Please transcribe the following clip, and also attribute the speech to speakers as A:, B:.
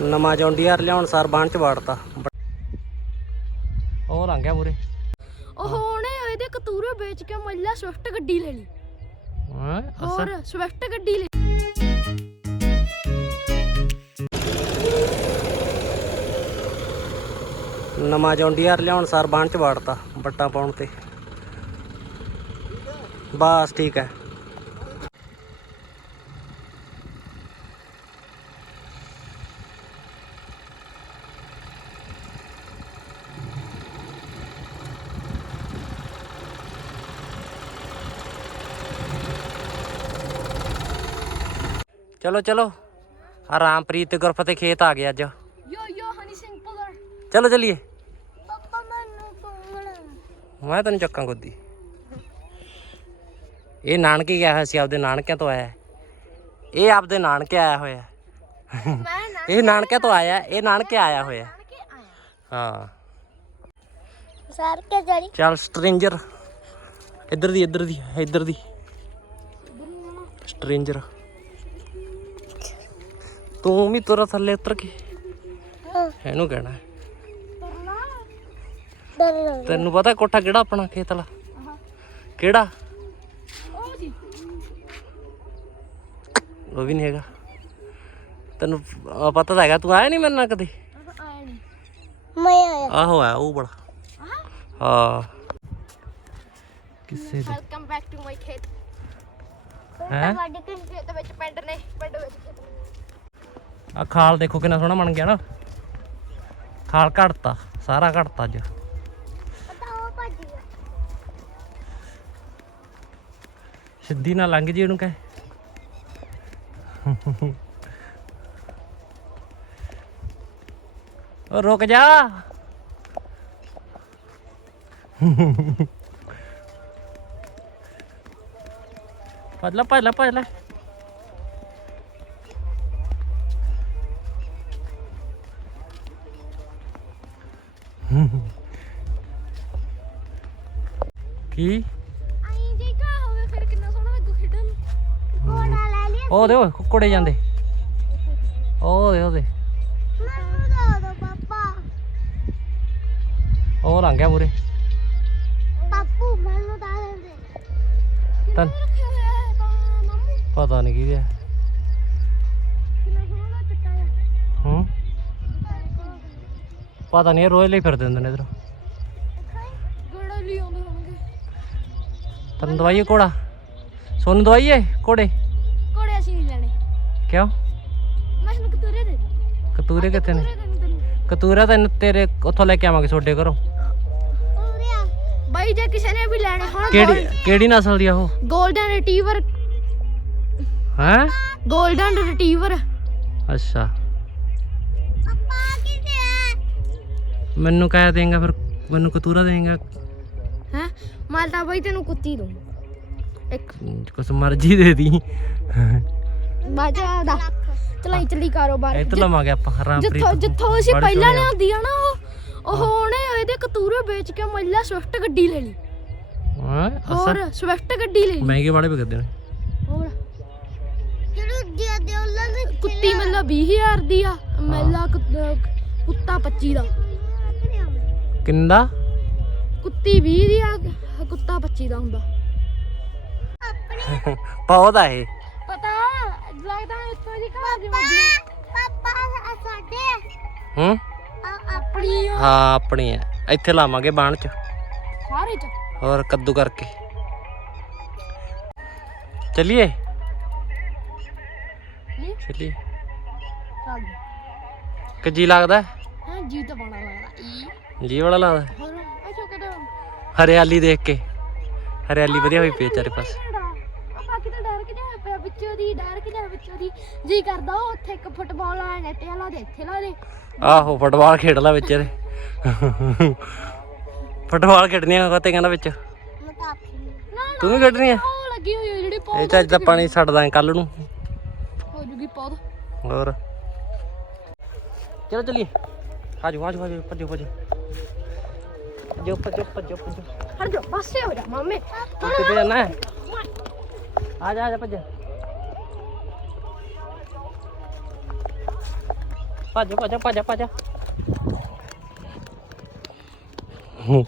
A: ਨਵਾਂ ਜੌਂਡੀਆਰ ਲਿਆਉਣ ਸਾਰ ਬਾਣ ਚ ਵਾੜਤਾ। ਉਹ ਲੰਘ ਗਿਆ ਮੂਰੇ
B: ਉਹ ਉਹਨੇ ਇਹਦੇ ਕਤੂਰੇ ਵੇਚ ਕੇ ਮੱਲਾ ਸਵਿਫਟ ਗੱਡੀ ਲੈ ਲਈ।
A: ਹਾਂ
B: ਹੋਰ ਸਵਿਫਟ ਗੱਡੀ ਲੈ
A: ਨਵਾਂ ਜੌਂਡੀਆਰ ਲਿਆਉਣ ਸਾਰ ਬਾਣ ਚ ਵਾੜਤਾ ਬੱਟਾ ਪਾਉਣ ਤੇ। ਬਸ ਠੀਕ ਹੈ। ਚਲੋ ਚਲੋ। ਆ ਰਾਮਪ੍ਰੀਤ ਤੇ ਗੁਰਫਤਿਹ ਖੇਤ ਆ ਗਿਆ ਅੱਜ।
B: ਯੋ ਯੋ ਹਨੀ ਸਿੰਘ ਪਲਰ
A: ਚਲੋ ਚਲੀਏ।
B: ਪਾਪਾ ਮੈਨੂੰ ਕੋਲ
A: ਮੈਂ ਤੈਨੂੰ ਚੱਕਾਂ ਗੋਦੀ। ਇਹ ਨਾਨਕੇ ਗਿਆ ਹੋਇਆ ਸੀ ਆਪਦੇ ਨਾਨਕਿਆਂ ਤੋਂ ਆਇਆ। ਇਹ ਆਪਦੇ ਨਾਨਕੇ ਆਇਆ ਹੋਇਆ। ਇਹ ਨਾਨਕਿਆਂ ਤੋਂ ਆਇਆ ਇਹ ਨਾਨਕੇ ਆਇਆ ਹੋਇਆ। ਹਾਂ।
B: ਸਰ ਕੇ ਜੜੀ
A: ਚੱਲ ਸਟ੍ਰੇਂਜਰ। ਇੱਧਰ ਦੀ ਇੱਧਰ ਦੀ ਇੱਧਰ ਦੀ। ਸਟ੍ਰੇਂਜਰ। ਤੂੰ ਵੀ ਤੁਰ ਥੱਲੇ ਉਤਰ ਕੇ। ਇਹਨੂੰ ਕਹਿਣਾ ਤੈਨੂੰ ਪਤਾ ਕੋਠਾ ਕਿਹੜਾ ਆਪਣਾ ਖੇਤ ਵਾਲਾ? ਕਿਹੜਾ?
B: ਉਹ
A: ਵੀ ਨਹੀਂ ਹੈਗਾ। ਤੈਨੂੰ ਪਤਾ ਤਾਂ ਹੈਗਾ ਤੂੰ ਆਇਆ ਨਹੀਂ ਮੇਰੇ ਨਾਲ ਕਦੇ?
B: ਆਇਆ ਨਹੀਂ ਮੈਂ ਆਇਆ।
A: ਆਹੋ ਆ ਉਹ ਬੜਾ। ਹਾਂ। ਕਿਸੇ ਦੇ
B: ਵੈਲਕਮ ਬੈਕ ਟੂ ਮਾਈ ਖੇਤ।
A: ਹੈ?
B: ਸਾਡੇ ਖੇਤ ਵਿੱਚ ਪਿੰਡ ਨੇ ਪਿੰਡ ਵਿੱਚ ਖੇਤ ਨੇ।
A: ਆ ਖਾਲ ਦੇਖੋ ਕਿੰਨਾ ਸੋਹਣਾ ਬਣ ਗਿਆ ਨਾ। ਖਾਲ ਘੜਤਾ, ਸਾਰਾ ਘੜਤਾ ਅੱਜ। ਸਿੱਧੀ ਨਾ ਲੰਘ ਜੀ ਉਹਨੂੰ ਕਹੇ। ਉਹ ਰੁਕ ਜਾ। ਭੱਜ ਲੈ ਭੱਜ ਲੈ ਭੱਜ ਲੈ। ਕੀ?
B: ਆਈ ਜੇ ਕਾ ਹੋਵੇ ਫਿਰ ਕਿੰਨਾ ਸੋਹਣਾ ਲੱਗੂ ਖੇਡਣ। ਨੂੰ ਕੋੜਾ ਲੈ ਲਿਆ
A: ਉਹ ਦੇ ਓਏ ਕੁੱਕੜੇ ਜਾਂਦੇ। ਉਹ ਦੇ ਉਹ ਦੇ।
B: ਮੈਨੂੰ ਦਾ ਦੋ ਪਾਪਾ।
A: ਉਹ ਲੰਘ ਗਿਆ ਮੂਰੇ
B: ਪਾਪੂ ਮੈਨੂੰ ਦਾ ਦੇ।
A: ਤਨ
B: ਰੱਖਿਆ ਹੋਇਆ ਹੈ ਤਾਂ ਮੰਮੂ?
A: ਪਤਾ ਨਹੀਂ ਕੀ ਹੈ ਪਤਾ ਨਹੀਂ ਰੋਜ਼ ਲਈ ਫਿਰਦੇ ਹੁੰਦੇ ਨੇ ਇਧਰ।
B: ਗੜਾ ਲਈ ਆਉਂਦੇ ਹੋਣਗੇ।
A: ਤੈਨੂੰ ਦਵਾਈਏ ਕੋੜਾ ਸੋਨੂੰ ਦਵਾਈਏ ਕੋੜੇ
B: ਕੋੜੇ ਅਸੀਂ ਨਹੀਂ ਲੈਣੇ।
A: ਕਿਉਂ?
B: ਮੈਂ ਸਾਨੂੰ ਕਤੂਰੇ ਦੇ
A: ਕਤੂਰੇ ਕਿੱਥੇ ਨੇ?
B: ਕਤੂਰੇ ਤੈਨੂੰ।
A: ਤੇਰੇ ਉੱਥੋਂ ਲੈ ਕੇ ਆਵਾਂਗੇ ਛੋਡੇ ਘਰੋਂ।
B: ਬਾਈ ਜੇ ਕਿਸੇ ਨੇ ਵੀ ਲੈਣੇ ਹੋਣ
A: ਕਿਹੜੀ ਕਿਹੜੀ ਨਸਲ ਦੀ ਆ ਉਹ?
B: 골ਡਨ ਰਿਟਰੀਵਰ
A: ਹੈ?
B: 골ਡਨ ਰਿਟਰੀਵਰ
A: ਅੱਛਾ। ਮੈਨੂੰ ਕਹਿ ਦੇਂਗਾ ਫਿਰ ਮੈਨੂੰ ਕਤੂਰਾ ਦੇਂਗਾ।
B: ਹੈ? ਮੈਂ ਤਾਂ ਬਾਈ ਤੈਨੂੰ ਕੁੱਤੀ ਦੂੰ ਇੱਕ।
A: ਕੁਛ ਮਰਜ਼ੀ ਦੇ ਦੀ।
B: ਬਾਜਾ ਦਾ ਚਲਾਈ ਚਲੀ ਕਾਰੋਬਾਰ।
A: ਇੱਥੇ ਲਵਾਂਗੇ ਆਪਾਂ ਰਾਮਪ੍ਰੀਤ
B: ਜਿੱਥੋਂ ਜਿੱਥੋਂ ਅਸੀਂ ਪਹਿਲਾਂ। ਲਿਆਂਦੀ ਆ ਨਾ ਉਹ ਉਹ ਉਹਨੇ ਇਹਦੇ ਕਤੂਰੇ ਵੇਚ ਕੇ ਮੱਲਾ ਸਵਿਫਟ ਗੱਡੀ ਲੈ ਲਈ।
A: ਹਾਂ
B: ਹੋਰ ਸਵਿਫਟ ਗੱਡੀ ਲੈ ਲਈ।
A: ਮਹਿੰਗੇ ਵਾਲੇ ਵਿਕਦੇ ਨੇ।
B: ਹੋਰ। ਜਿਹੜੇ ਦੇ ਦੇ ਉਹਨਾਂ ਦੇ ਕੁੱਤੀ ਮੱਲਾ 20000 ਦੀ ਆ। ਮੱਲਾ ਕੁੱਤਾ 25 ਦਾ।
A: ਕਿੰਦਾ?
B: ਕੁੱਤੀ 20 ਦੀ ਆ ਕੁੱਤਾ 25 ਦਾ ਹੁੰਦਾ।
A: ਪੌਦਾ ਇਹ।
B: ਪਤਾ ਲੱਗਦਾ ਇੱਥੋਂ ਦੀ ਘਰ ਦੀ ਵੱਡੀ ਪਾਪਾ ਸਾਡੇ
A: ਹੂੰ?
B: ਆਪਣੀ ਆ।
A: ਹਾਂ ਆਪਣੀ ਹੈ ਇੱਥੇ ਲਾਵਾਂਗੇ ਬਾਣ ਚ।
B: ਸਾਰੇ ਚ।
A: ਹੋਰ ਕੱਦੂ ਕਰਕੇ। ਚਲਿਏ?
B: ਨਹੀਂ
A: ਚਲਿਏ।
B: ਚੱਲ।
A: ਕਿ ਜੀ ਲੱਗਦਾ?
B: ਹਾਂ ਜੀ ਤਾਂ ਬਣਾ ਲੱਗਦਾ ਈ
A: ਜੀ ਵਾਲਾ ਲੱਗਦਾ
B: ਹੋਰ ਅੱਛਾ ਕਦੋਂ
A: ਹਰਿਆਲੀ ਦੇਖ ਕੇ। ਹਰਿਆਲੀ ਵਧੀਆ ਹੋਈ ਪਈ ਚਾਰੇ ਪਾਸੇ।
B: ਬਾਕੀ ਤਾਂ ਡਰ ਕੇ ਜਾ ਪਿਆ ਵਿੱਚੋਂ ਦੀ ਡਰ ਕੇ ਜਾ ਵਿੱਚੋਂ ਦੀ। ਜੀ ਕਰਦਾ ਉਹ ਉੱਥੇ ਇੱਕ ਫੁੱਟਬਾਲ ਆ ਨੈਟ ਵਾਲਾ ਦੇ ਇੱਥੇ ਲਾ ਦੇ।
A: ਆਹੋ ਫੁੱਟਬਾਲ ਖੇਡ ਲਾ ਵਿੱਚ ਇਹਦੇ। ਫੁੱਟਬਾਲ ਖੇਡਣੀ ਆ ਤੇ ਕਹਿੰਦਾ ਵਿੱਚ।
B: ਨਾ
A: ਤੂੰ ਵੀ ਖੇਡਣੀ ਆ?
B: ਉਹ ਲੱਗੀ ਹੋਈ ਹੈ ਜਿਹੜੀ
A: ਇਹ
B: ਪੌਦ
A: ਅੱਜ ਤਾਂ ਪਾਣੀ ਛੱਡਦਾ ਕੱਲ ਨੂੰ।
B: ਹੋ ਜੂਗੀ ਪੌਦ।
A: ਹੋਰ। ਚਲੋ ਚਲੀਏ। ਆਜੋ ਆਜੋ ਆਜੋ ਭੱਜੋ ਭੱਜੋ ਭੱਜੋ ਭੱਜੋ ਭੱਜੋ ਭੱਜੋ
B: ਹਟ ਜਾ ਪਾਸੇ ਹੋ ਜਾ ਮਾਮੇ
A: ਤੂੰ ਕਿੱਥੇ ਜਾਣਾ ਹੈ ਆ ਜਾ ਆ ਜਾ ਭੱਜ ਭੱਜ ਭੱਜ ਭੱਜ ਭੱਜ ਹੂੰ